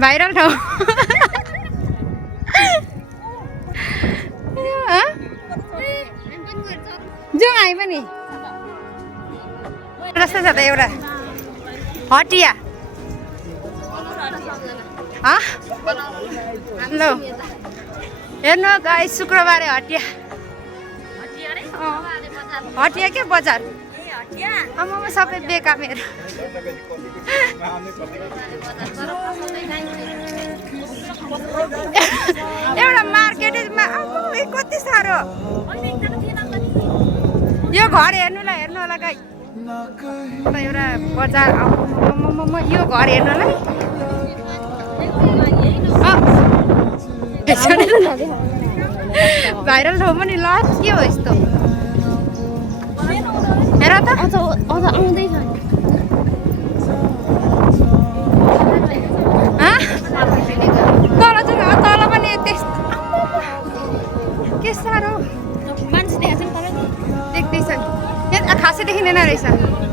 viral ठाउँ जाउँ हामी पनि जस्तो छ त एउटा हटिया ल हेर्नु गाई शुक्रबारे हटिया हटिया के बजार आमामा सबै बेकामेर एउटा मार्केटमा कति साह्रो यो घर हेर्नुलाई हेर्नु होला गाई एउटा बजार यो घर हेर्नुलाई भाइरल ठाउँ पनि ल के हो यस्तो हेर त तल चाहिँ तल पनि त्यस्तो के साह्रो मान्छे देखाएको छ नि देख्दैछ खासै देखिँदैन रहेछ